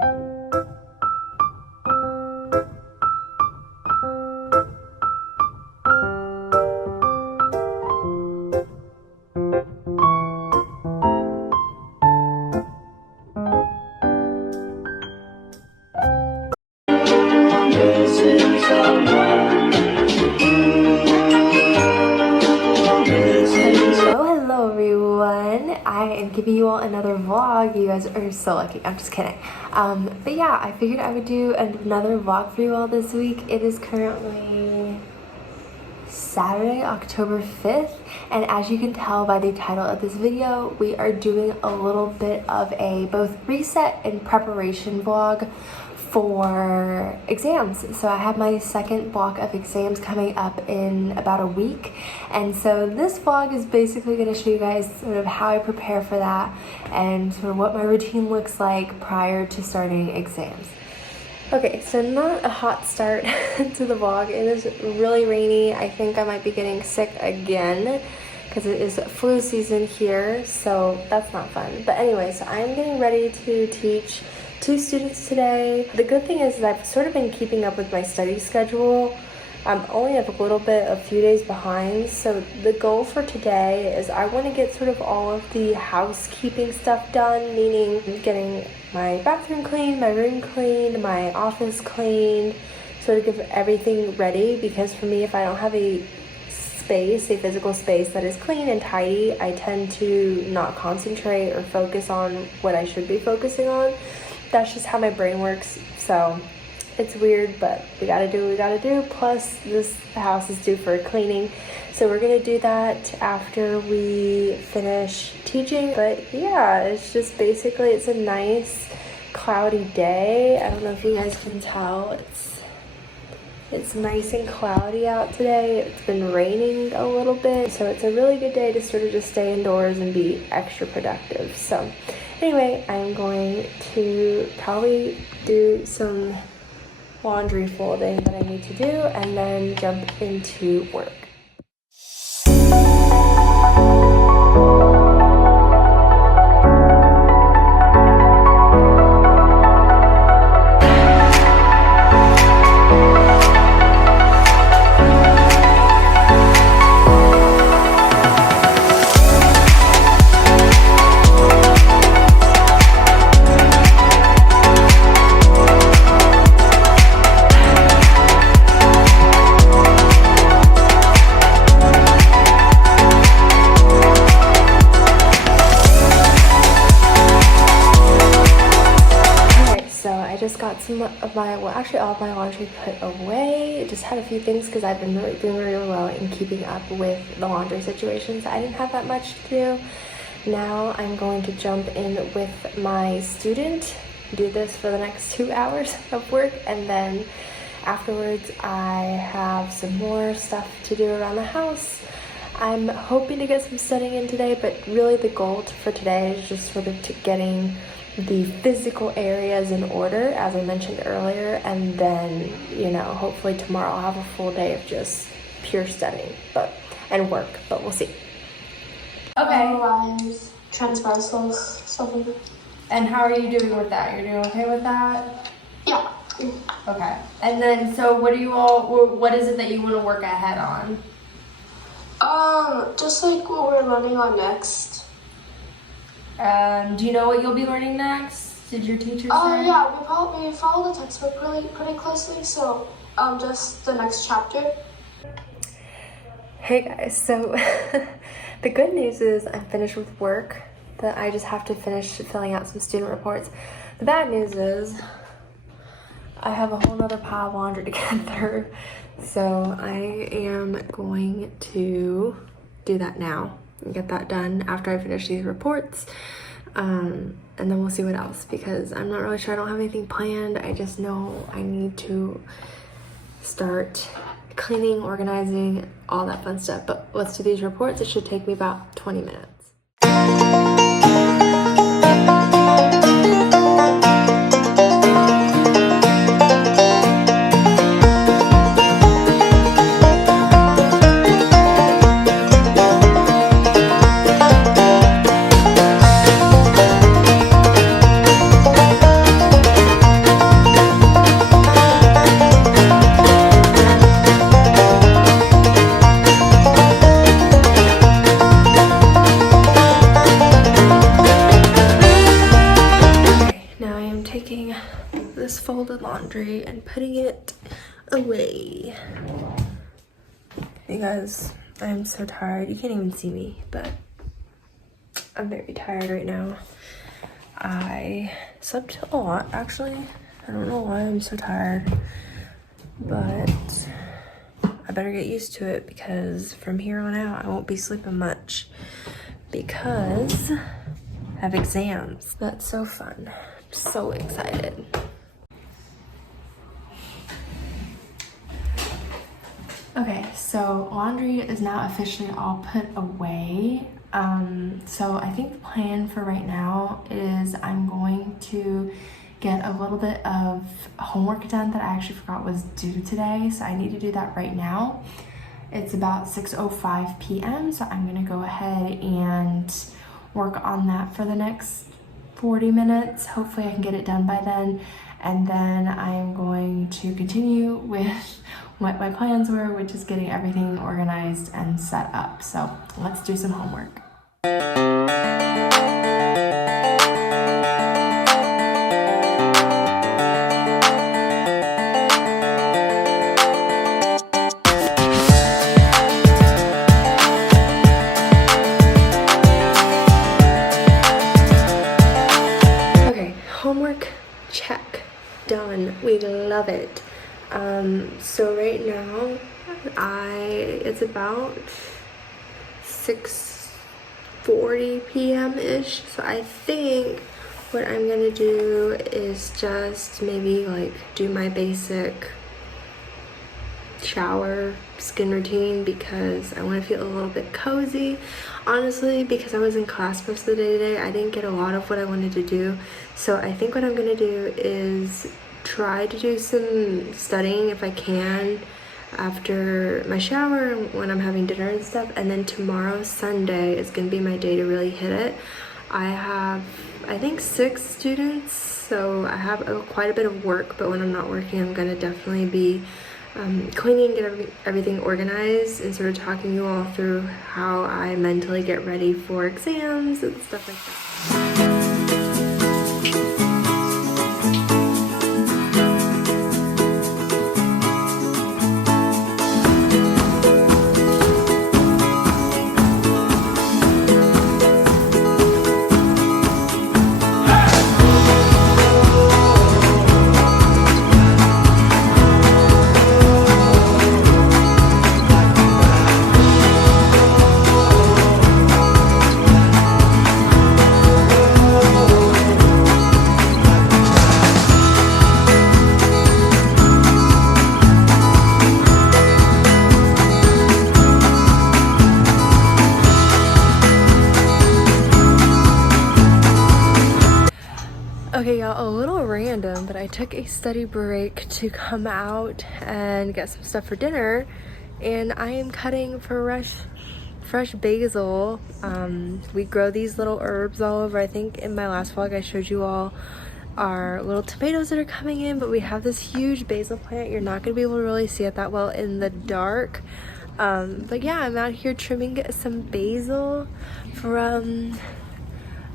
I am giving you all another vlog. You guys are so lucky. I'm just kidding. But yeah, I figured I would do another vlog for you all this week. It is currently Saturday, October 5th, and as you can tell by the title of this video, we are doing a little bit of a both reset and preparation vlog for exams. So I have my second block of exams coming up in about a week, and so this vlog is basically going to show you guys sort of how I prepare for that and sort of what my routine looks like prior to starting exams. Okay, so not a hot start to the vlog. It is really rainy. I think I might be getting sick again because it is flu season here, so that's not fun. But anyway, so I'm getting ready to teach 2 students today. The good thing is that I've sort of been keeping up with my study schedule. I'm only a few days behind. So the goal for today is I want to get sort of all of the housekeeping stuff done, meaning getting my bathroom cleaned, my room cleaned, my office cleaned, sort of get everything ready, because for me, if I don't have a physical space that is clean and tidy, I tend to not concentrate or focus on what I should be focusing on. That's just how my brain works, so it's weird, but we gotta do what we gotta do. Plus, this house is due for cleaning, so we're gonna do that after we finish teaching. But yeah, it's just basically, it's a nice cloudy day. I don't know if you guys can tell, it's nice and cloudy out today. It's been raining a little bit, so it's a really good day to sort of just stay indoors and be extra productive. So anyway, I'm going to probably do some laundry folding that I need to do and then jump into work. Got some of my, well, actually all of my laundry put away. Just had a few things because I've been doing really well in keeping up with the laundry situations. I didn't have that much to do. Now I'm going to jump in with my student, do this for the next 2 hours of work, and then afterwards I have some more stuff to do around the house. I'm hoping to get some studying in today, but really the goal for today is just sort of getting the physical areas in order, as I mentioned earlier, and then, you know, hopefully tomorrow I'll have a full day of just pure studying and work, but we'll see. Okay. Lines, transversals, stuff like that. And how are you doing with that? You're doing okay with that? Yeah. Okay. And then, so what is it that you want to work ahead on? Just like what we're learning on next. Do you know what you'll be learning next? Did your teacher say? Yeah, we follow the textbook pretty closely, so just the next chapter. Hey guys, so the good news is I'm finished with work, that I just have to finish filling out some student reports. The bad news is I have a whole nother pile of laundry to get through, so I am going to do that now and get that done after I finish these reports, and then we'll see what else, because I'm not really sure. I don't have anything planned. I just know I need to start cleaning, organizing, all that fun stuff. But let's do these reports. It should take me about 20 minutes. taking this folded laundry and putting it away. You guys, I'm so tired. You can't even see me, but I'm very tired right now. I slept a lot, actually. I don't know why I'm so tired, but I better get used to it because from here on out, I won't be sleeping much because I have exams. That's so fun. I'm so excited. Okay, so laundry is now officially all put away. So I think the plan for right now is I'm going to get a little bit of homework done that I actually forgot was due today. So I need to do that right now. It's about 6:05 p.m. So I'm gonna go ahead and work on that for the next 40 minutes. Hopefully I can get it done by then. And then I'm going to continue with what my plans were, which is getting everything organized and set up. So let's do some homework. Okay, homework check, done. We love it. So right now it's about 6:40 p.m. ish. So I think what I'm gonna do is just maybe like do my basic shower skin routine because I want to feel a little bit cozy. Honestly, because I was in class most of the day today, I didn't get a lot of what I wanted to do. So I think what I'm gonna do is try to do some studying if I can after my shower when I'm having dinner and stuff, and then tomorrow, Sunday, is gonna be my day to really hit it. I have, I think, 6 students, so I have quite a bit of work, but when I'm not working, I'm gonna definitely be cleaning, get everything organized, and sort of talking you all through how I mentally get ready for exams and stuff like that. Okay, y'all, a little random, but I took a study break to come out and get some stuff for dinner, and I am cutting fresh basil. We grow these little herbs all over. I think in my last vlog I showed you all our little tomatoes that are coming in, but we have this huge basil plant. You're not going to be able to really see it that well in the dark. But yeah, I'm out here trimming some basil from...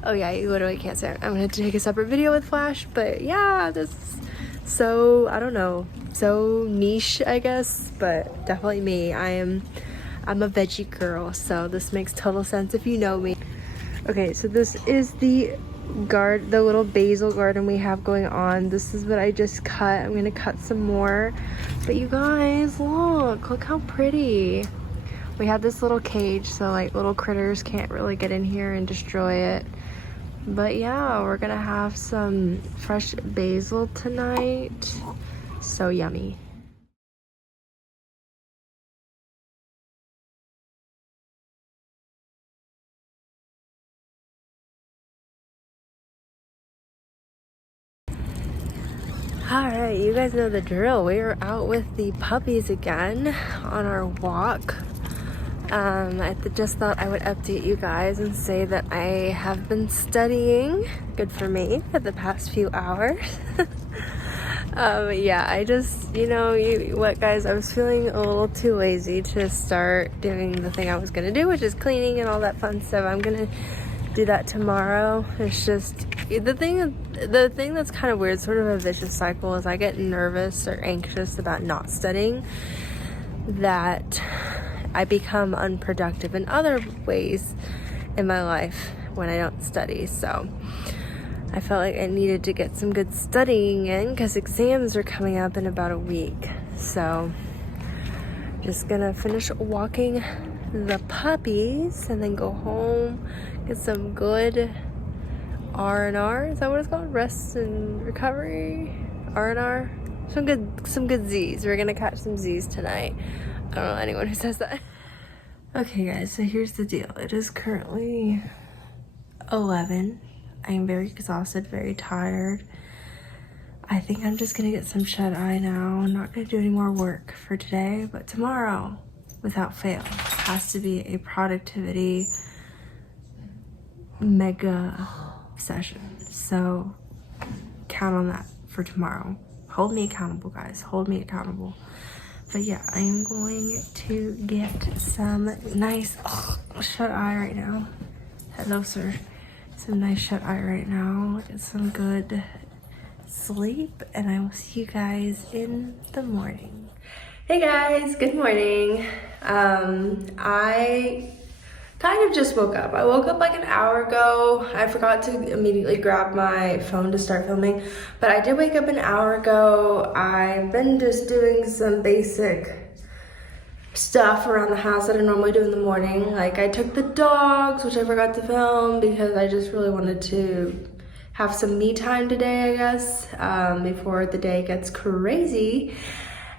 Oh yeah, you literally can't say it. I'm gonna take a separate video with Flash, but yeah, this is so, I don't know, so niche, I guess, but definitely me. I'm a veggie girl, so this makes total sense if you know me. Okay, so this is the little basil garden we have going on. This is what I just cut. I'm gonna cut some more, but you guys, look how pretty. We have this little cage, so like little critters can't really get in here and destroy it. But yeah, we're gonna have some fresh basil tonight. So yummy. Alright, you guys know the drill. We are out with the puppies again on our walk. I just thought I would update you guys and say that I have been studying, good for me, for the past few hours. Yeah, I just, you know, what guys, I was feeling a little too lazy to start doing the thing I was gonna do, which is cleaning and all that fun stuff. I'm gonna do that tomorrow. It's just, the thing that's kind of weird, sort of a vicious cycle, is I get nervous or anxious about not studying, that I become unproductive in other ways in my life when I don't study. So I felt like I needed to get some good studying in because exams are coming up in about a week. So just gonna finish walking the puppies and then go home, get some good R&R. Is that what it's called? Rest and recovery? R&R? Some good Z's. We're gonna catch some Z's tonight. I don't know anyone who says that. Okay guys, so here's the deal. It is currently 11. I am very exhausted, very tired. I think I'm just gonna get some shut-eye now. I'm not gonna do any more work for today, but tomorrow, without fail, has to be a productivity mega session. So count on that for tomorrow. Hold me accountable, guys. Hold me accountable. But yeah, I am going to get some nice shut-eye right now. Hello, sir. Some nice shut-eye right now. Get some good sleep, and I will see you guys in the morning. Hey guys, good morning. I kind of just woke up. I woke up like an hour ago. I forgot to immediately grab my phone to start filming, but I did wake up an hour ago. I've been just doing some basic stuff around the house that I normally do in the morning. Like I took the dogs, which I forgot to film because I just really wanted to have some me time today, I guess, before the day gets crazy.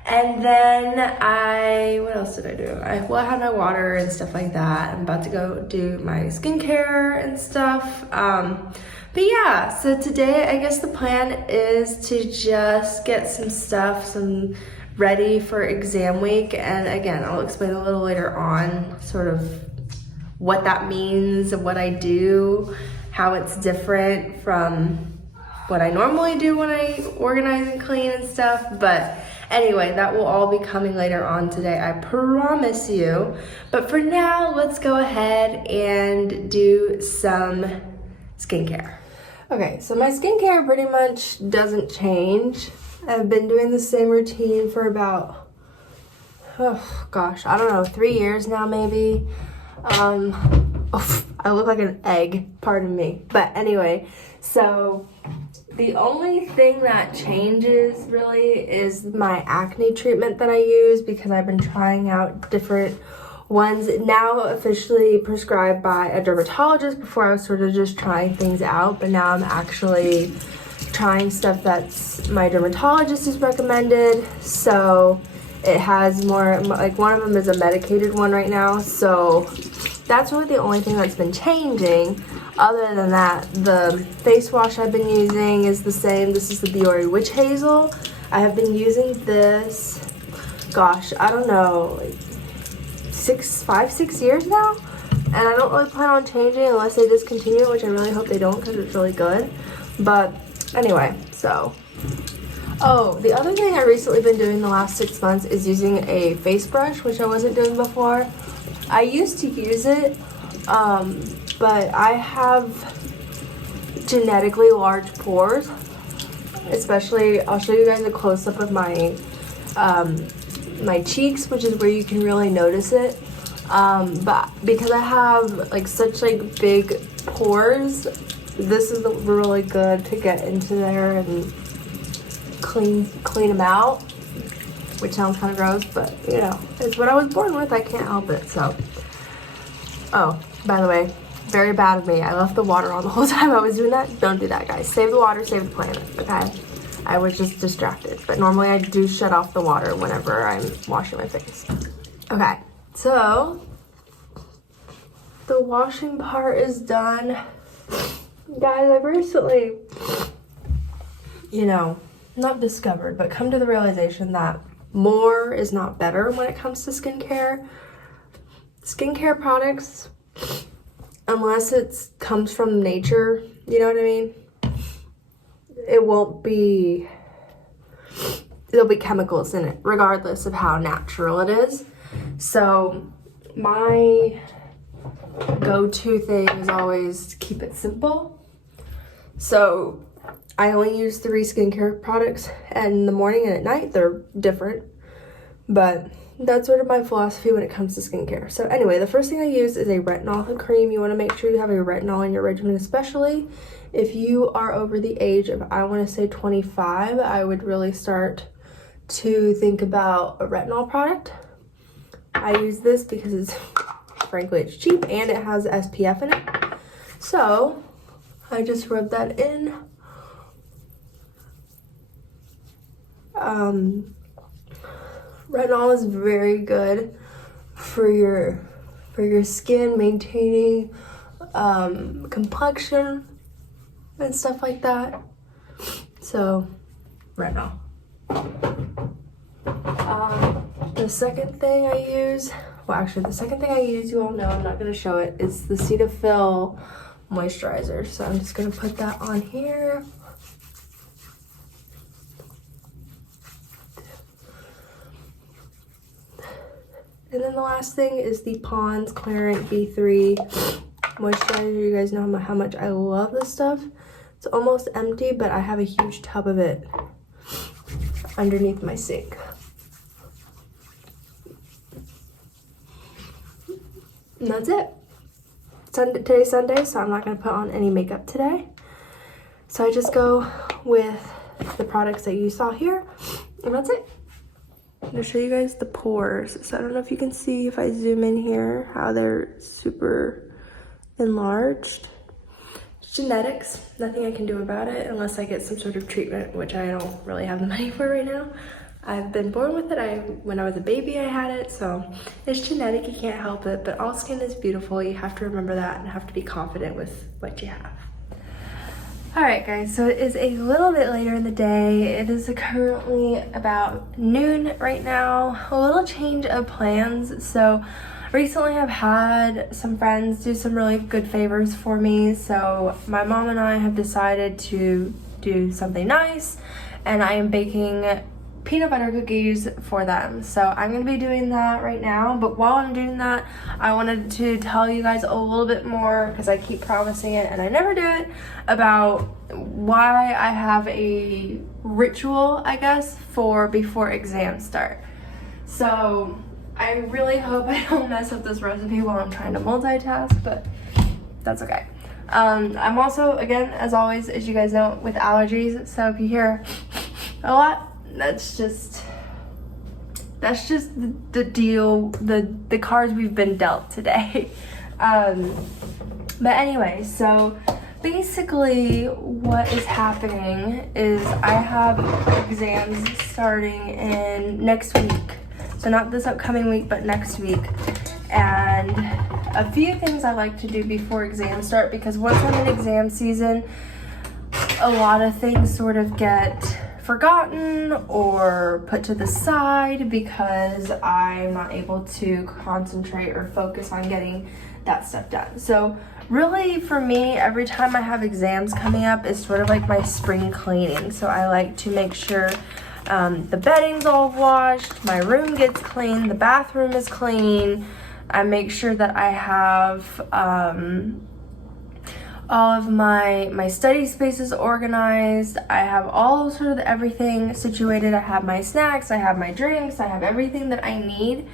And then what else did I do? I had my water and stuff like that. I'm about to go do my skincare and stuff. But yeah, so today I guess the plan is to just get some stuff, ready for exam week. And again, I'll explain a little later on sort of what that means, what I do, how it's different from what I normally do when I organize and clean and stuff. But anyway, that will all be coming later on today, I promise you. But for now, let's go ahead and do some skincare. Okay, so my skincare pretty much doesn't change. I've been doing the same routine for about, I don't know, 3 years now maybe. I look like an egg, pardon me. But anyway, so the only thing that changes really is my acne treatment that I use, because I've been trying out different ones now officially prescribed by a dermatologist. Before I was sort of just trying things out, but now I'm actually trying stuff that's my dermatologist has recommended. So it has more, like one of them is a medicated one right now. So that's really the only thing that's been changing. Other than that, the face wash I've been using is the same. This is the Diaries Witch Hazel. I have been using this, I don't know, like 5-6 years now. And I don't really plan on changing unless they discontinue it, which I really hope they don't because it's really good. But anyway, so. Oh, the other thing I recently been doing the last 6 months is using a face brush, which I wasn't doing before. I used to use it, but I have genetically large pores, especially, I'll show you guys a close-up of my my cheeks, which is where you can really notice it. But because I have like such like big pores, this is really good to get into there and clean them out, which sounds kind of gross, but you know, it's what I was born with. I can't help it. So, oh, by the way, very bad of me. I left the water on the whole time I was doing that. Don't do that, guys. Save the water, save the planet, okay? I was just distracted, but normally I do shut off the water whenever I'm washing my face. Okay, so the washing part is done. Guys, I've recently, not discovered, but come to the realization that more is not better when it comes to skincare. Skincare products, unless it comes from nature, you know what I mean? There'll be chemicals in it, regardless of how natural it is. So my go-to thing is always to keep it simple. So I only use 3 skincare products, and in the morning and at night they're different, but that's sort of my philosophy when it comes to skincare. So anyway, the first thing I use is a retinol cream. You want to make sure you have a retinol in your regimen, especially if you are over the age of, I want to say 25. I would really start to think about a retinol product. I use this because it's, frankly, it's cheap and it has SPF in it. So I just rub that in. Retinol is very good for your skin, maintaining complexion and stuff like that. So retinol. The second thing I use, you all know, I'm not going to show it, is the Cetaphil moisturizer. So I'm just going to put that on here. And then the last thing is the Pond's Clarent B3 moisturizer. You guys know how much I love this stuff. It's almost empty, but I have a huge tub of it underneath my sink. And that's it. Today's Sunday, so I'm not going to put on any makeup today. So I just go with the products that you saw here, and that's it. I'm going to show you guys the pores. So I don't know if you can see, if I zoom in here, how they're super enlarged. It's genetics. Nothing I can do about it unless I get some sort of treatment, which I don't really have the money for right now. I've been born with it. When I was a baby, I had it, so it's genetic. You can't help it, but all skin is beautiful. You have to remember that and have to be confident with what you have. All right, guys, so it is a little bit later in the day. It is currently about noon right now. A little change of plans. So recently I've had some friends do some really good favors for me. So my mom and I have decided to do something nice, and I am baking peanut butter cookies for them. So I'm gonna be doing that right now, but while I'm doing that, I wanted to tell you guys a little bit more, because I keep promising it and I never do it, about why I have a ritual, I guess, for before exams start. So I really hope I don't mess up this recipe while I'm trying to multitask, but that's okay. I'm also, again, as always, as you guys know, with allergies, so if you hear a lot, that's just the deal, the cards we've been dealt today. But anyway, so basically what is happening is I have exams starting in next week. So not this upcoming week, but next week. And a few things I like to do before exams start, because once I'm in exam season, a lot of things sort of get forgotten or put to the side because I'm not able to concentrate or focus on getting that stuff done. So really, for me, every time I have exams coming up, it's sort of like my spring cleaning. So I like to make sure the bedding's all washed, my room gets clean, the bathroom is clean. I make sure that I have all of my study spaces organized. I have all sort of everything situated. I have my snacks, I have my drinks, I have everything that I need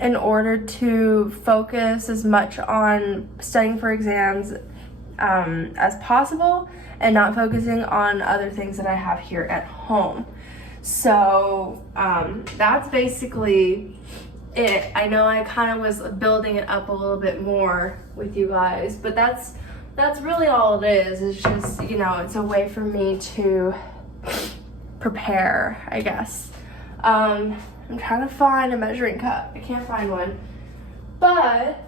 in order to focus as much on studying for exams as possible, and not focusing on other things that I have here at home. So that's basically it. I know I kind of was building it up a little bit more with you guys, but that's really all it is. It's just, you know, it's a way for me to prepare, I guess. I'm trying to find a measuring cup. I can't find one. But,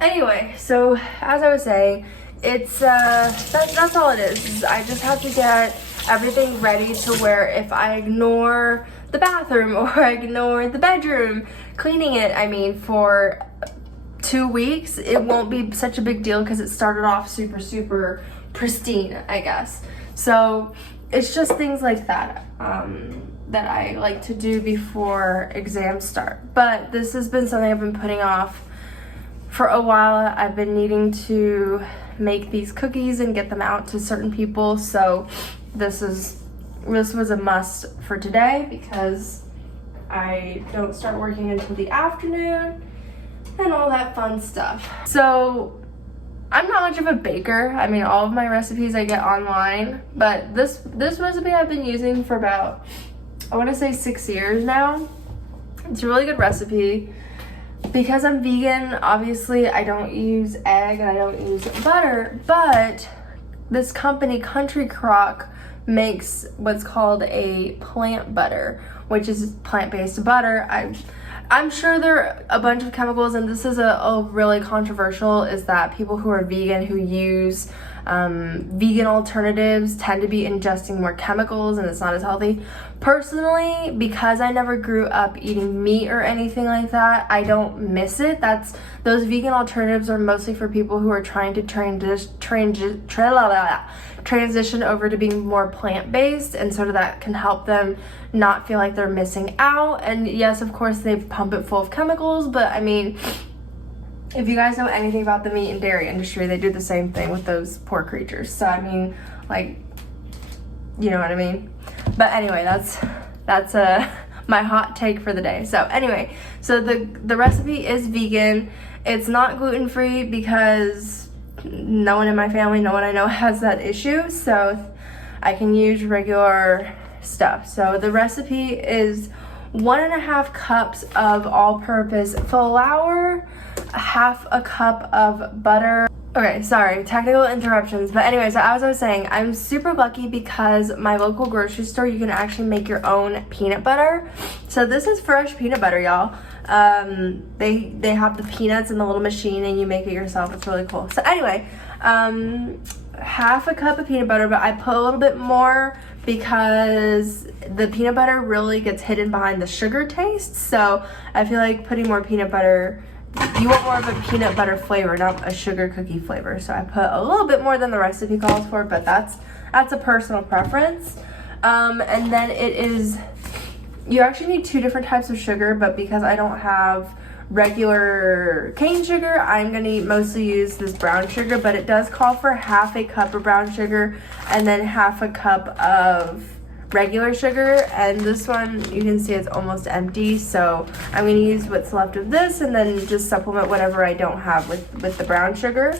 anyway, so as I was saying, it's, that's all it is. I just have to get everything ready to where if I ignore the bathroom or I ignore the bedroom, cleaning it, I mean, for 2 weeks, it won't be such a big deal because it started off super pristine, I guess. So it's just things like that that I like to do before exams start. But this has been something I've been putting off for a while. I've been needing to make these cookies and get them out to certain people. So this was a must for today because I don't start working until the afternoon and all that fun stuff. So I'm not much of a baker. I mean, all of my recipes I get online, but this recipe I've been using for about, I want to say 6 years now. It's a really good recipe. Because I'm vegan, obviously I don't use egg and I don't use butter, but this company, Country Crock, makes what's called a plant butter, which is plant-based butter. I'm sure there are a bunch of chemicals, and this is a really controversial, is that people who are vegan who use vegan alternatives tend to be ingesting more chemicals, and it's not as healthy. Personally, because I never grew up eating meat or anything like that, I don't miss it. Those vegan alternatives are mostly for people who are trying to transition over to being more plant-based, and sort of that can help them not feel like they're missing out. And yes, of course, they pump it full of chemicals, but I mean, if you guys know anything about the meat and dairy industry, they do the same thing with those poor creatures. So I mean, like, you know what I mean? But anyway, that's my hot take for the day. So anyway, so the recipe is vegan. It's not gluten-free because no one in my family, no one I know has that issue. So I can use regular stuff. So the recipe is 1.5 cups of all-purpose flour, 1/2 cup of butter. Okay, sorry, technical interruptions. But anyway, so as I was saying, I'm super lucky because my local grocery store, you can actually make your own peanut butter. So this is fresh peanut butter, y'all. They have the peanuts in the little machine and you make it yourself. It's really cool. So anyway, 1/2 cup of peanut butter, but I put a little bit more because the peanut butter really gets hidden behind the sugar taste. So I feel like putting more peanut butter, you want more of a peanut butter flavor, not a sugar cookie flavor. So I put a little bit more than the recipe calls for, but that's a personal preference. And then you actually need 2 different types of sugar, but because I don't have regular cane sugar, I'm gonna mostly use this brown sugar, but it does call for 1/2 cup of brown sugar and then 1/2 cup of regular sugar. And this one, you can see it's almost empty, so I'm gonna use what's left of this and then just supplement whatever I don't have with the brown sugar.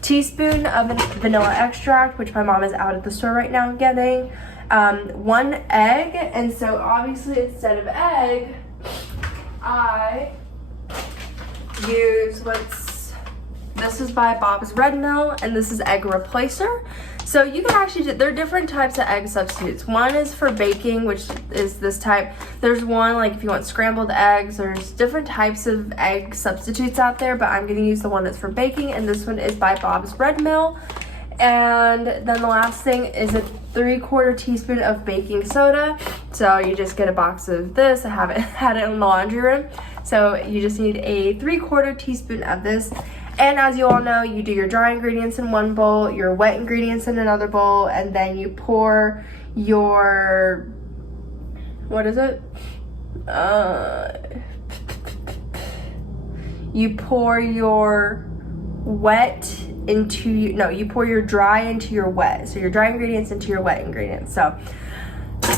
Teaspoon of vanilla extract, which my mom is out at the store right now getting. 1 egg, and so obviously instead of egg, I use this is by Bob's Red Mill, and this is egg replacer. So you can actually there are different types of egg substitutes. One is for baking, which is this type. There's one, like if you want scrambled eggs, there's different types of egg substitutes out there, but I'm gonna use the one that's for baking, and this one is by Bob's Red Mill. And then the last thing is a 3/4 teaspoon of baking soda. So you just get a box of this. I haven't had it in the laundry room. So you just need a 3/4 teaspoon of this. And as you all know, you do your dry ingredients in one bowl, your wet ingredients in another bowl, and then you pour your, what is it? You pour your wet you pour your dry into your wet. So your dry ingredients into your wet ingredients. So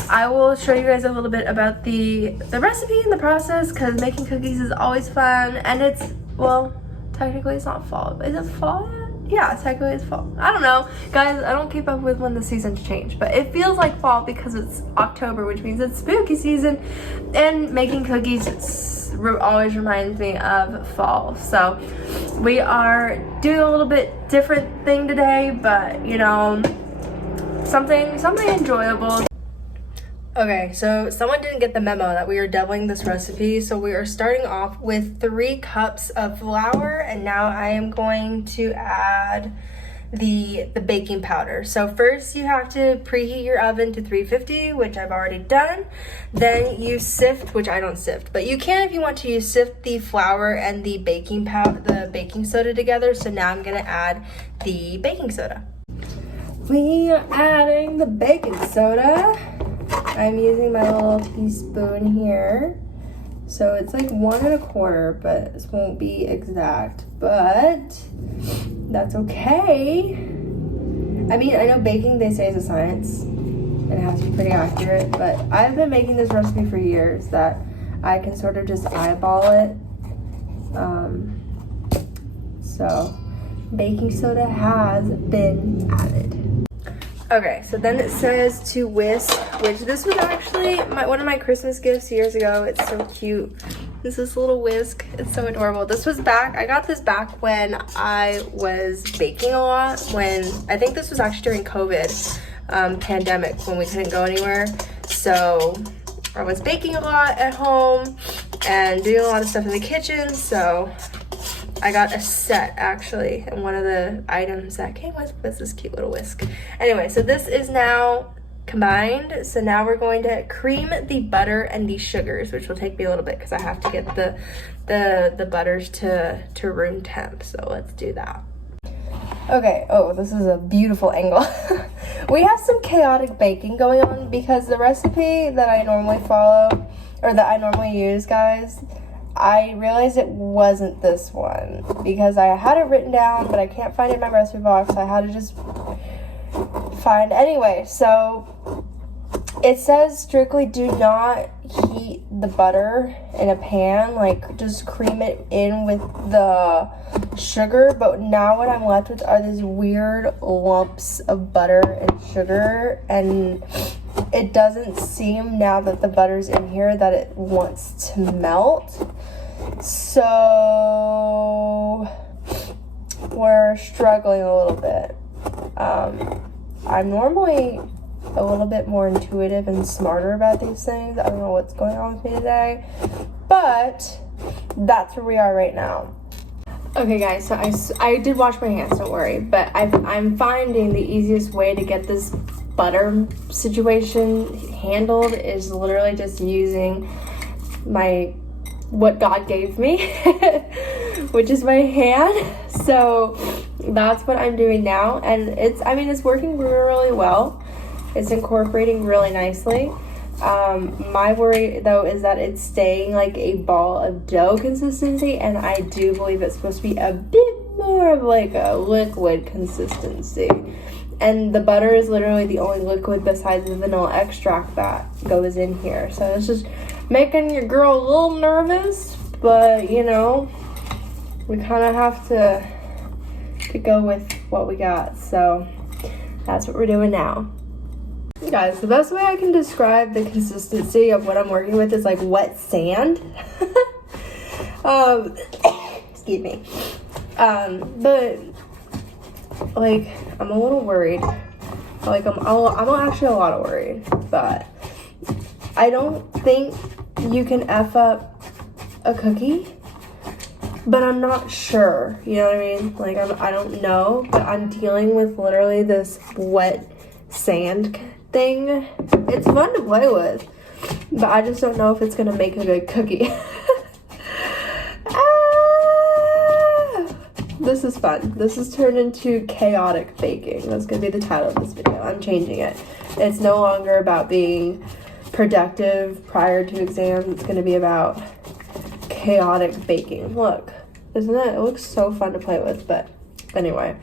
I will show you guys a little bit about the recipe and the process, because making cookies is always fun. And it's, well, technically it's not fall. Is it fall yet? Yeah, technically it's fall. I don't know. Guys, I don't keep up with when the seasons change, but it feels like fall because it's October, which means it's spooky season. And making cookies always reminds me of fall. So we are doing a little bit different thing today, but you know, something enjoyable. Okay, so someone didn't get the memo that we are doubling this recipe. So we are starting off with 3 cups of flour, and now I am going to add the baking powder. So first you have to preheat your oven to 350, which I've already done. Then you sift, which I don't sift, but you can if you want to. You sift the flour and the baking soda together. So now I'm gonna add the baking soda. We are adding the baking soda. I'm using my little teaspoon here. So it's like 1 1/4, but this won't be exact, but that's okay. I mean, I know baking, they say, is a science and it has to be pretty accurate, but I've been making this recipe for years that I can sort of just eyeball it. So baking soda has been added. Okay, so then it says to whisk, which this was actually one of my Christmas gifts years ago. It's so cute. This is a little whisk. It's so adorable. This was I got this back when I was baking a lot. I think this was actually during COVID pandemic when we couldn't go anywhere. So I was baking a lot at home and doing a lot of stuff in the kitchen. So I got a set actually, and one of the items that came with was this cute little whisk. Anyway, so this is now combined. So now we're going to cream the butter and the sugars, which will take me a little bit because I have to get the butters to room temp. So let's do that. Okay, oh, this is a beautiful angle. We have some chaotic baking going on because the recipe that I normally follow, or that I normally use, guys, I realized it wasn't this one because I had it written down, but I can't find it in my recipe box. So I had to just find anyway. So it says strictly do not heat the butter in a pan, like just cream it in with the sugar. But now what I'm left with are these weird lumps of butter and sugar, and it doesn't seem, now that the butter's in here, that it wants to melt. So we're struggling a little bit. I'm normally a little bit more intuitive and smarter about these things. I don't know what's going on with me today, but that's where we are right now. Okay guys, so I did wash my hands, don't worry, but I'm finding the easiest way to get this butter situation handled is literally just using what God gave me, which is my hand. So that's what I'm doing now, and it's working really well. It's incorporating really nicely. My worry though is that it's staying like a ball of dough consistency, and I do believe it's supposed to be a bit more of like a liquid consistency. And the butter is literally the only liquid besides the vanilla extract that goes in here. So it's just making your girl a little nervous, but you know, we kind of have to go with what we got. So that's what we're doing now. Guys, the best way I can describe the consistency of what I'm working with is like wet sand. Excuse me. But like, I'm a little worried. Like, I'm actually a lot of worried, but I don't think you can F up a cookie, but I'm not sure, you know what I mean? Like, I don't know, but I'm dealing with literally this wet sand thing. It's fun to play with, but I just don't know if it's gonna make a good cookie. This is fun. This has turned into chaotic baking. That's gonna be the title of this video. I'm changing it. It's no longer about being productive prior to exams. It's gonna be about chaotic baking. Look, isn't it? It looks so fun to play with, but anyway.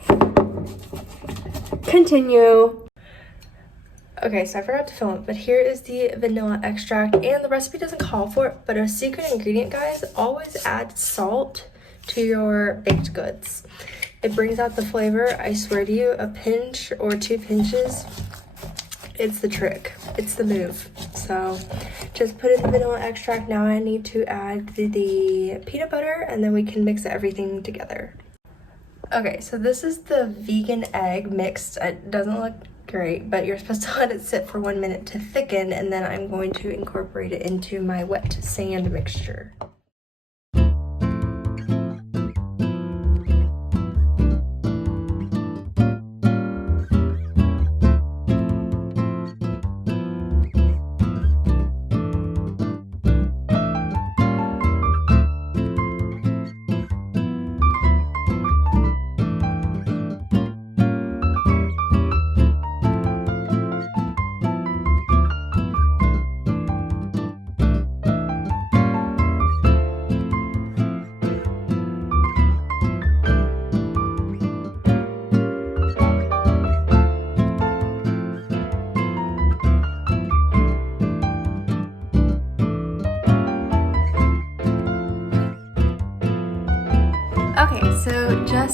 Continue. Okay, so I forgot to film it, but here is the vanilla extract, and the recipe doesn't call for it, but a secret ingredient, guys, always add salt to your baked goods. It brings out the flavor. I swear to you, a pinch or 2 pinches, it's the trick. It's the move. So just put in the vanilla extract. Now I need to add the peanut butter, and then we can mix everything together. Okay, so this is the vegan egg mixed. It doesn't look great, but you're supposed to let it sit for 1 minute to thicken, and then I'm going to incorporate it into my wet sand mixture.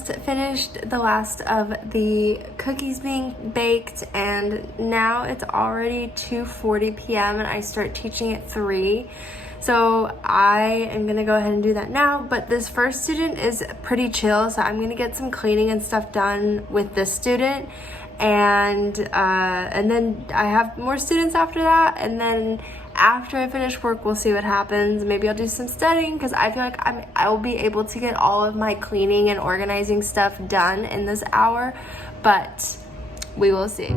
just finished the last of the cookies being baked, and now it's already 2:40 p.m. and I start teaching at 3. So I am gonna go ahead and do that now, but this first student is pretty chill, so I'm gonna get some cleaning and stuff done with this student, and then I have more students after that, and then after I finish work, we'll see what happens. Maybe I'll do some studying, because I feel like I'll be able to get all of my cleaning and organizing stuff done in this hour, but we will see.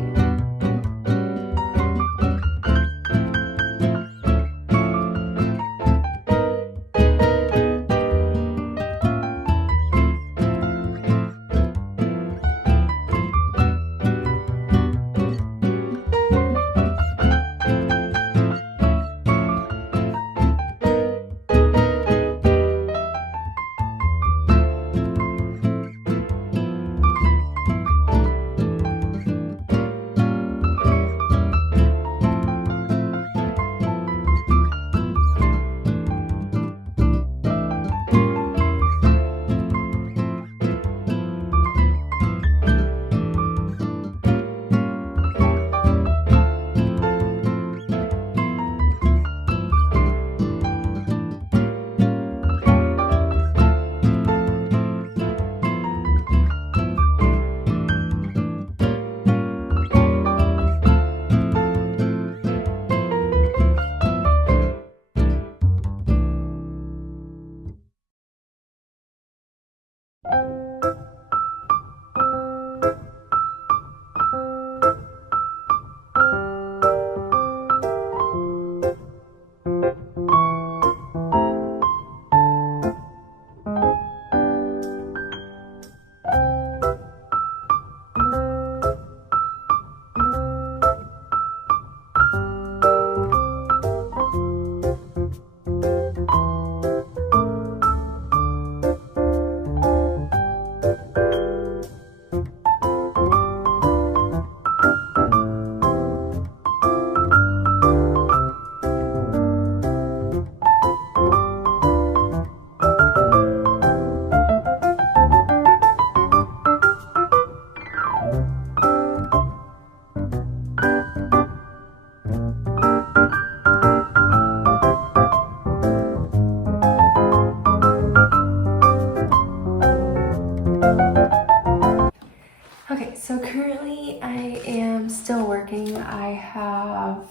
Okay, so currently I am still working. I have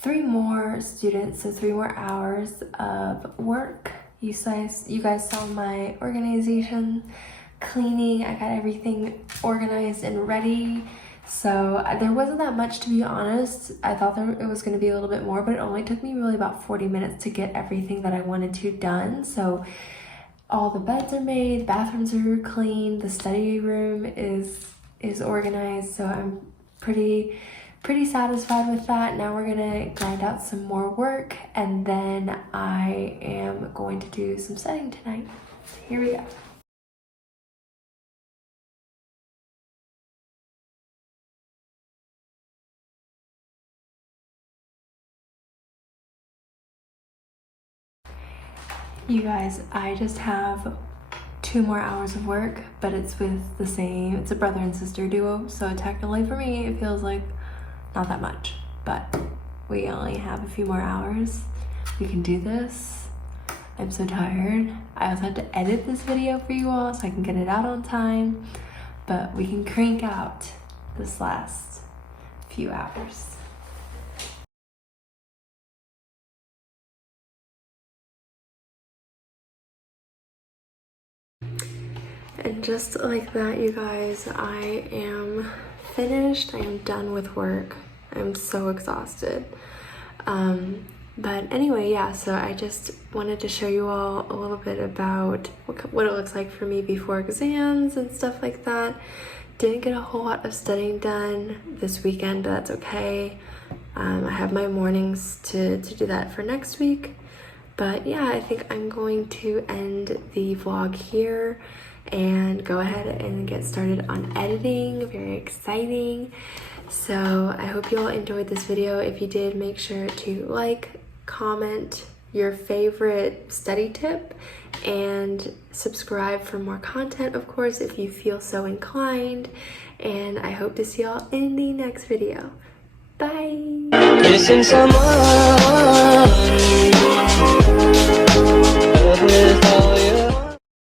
3 more students, so 3 more hours of work. You guys saw my organization, cleaning. I got everything organized and ready. So there wasn't that much, to be honest. I thought it was going to be a little bit more, but it only took me really about 40 minutes to get everything that I wanted to done. So all the beds are made, bathrooms are clean, the study room is organized, so I'm pretty satisfied with that. Now we're gonna grind out some more work, and then I am going to do some studying tonight. So here we go. You guys, I just have 2 more hours of work, but it's a brother and sister duo, so technically for me it feels like not that much, but we only have a few more hours. We can do this. I'm so tired. I also have to edit this video for you all so I can get it out on time, but we can crank out this last few hours. And just like that, you guys, I am finished. I am done with work. I'm so exhausted. But anyway, yeah, so I just wanted to show you all a little bit about what it looks like for me before exams and stuff like that. Didn't get a whole lot of studying done this weekend, but that's okay. I have my mornings to do that for next week. But yeah, I think I'm going to end the vlog here and go ahead and get started on editing. Very exciting. So I hope you all enjoyed this video. If you did, make sure to like, comment, your favorite study tip and subscribe for more content, of course, if you feel so inclined. And I hope to see y'all in the next video. Bye! Missing someone.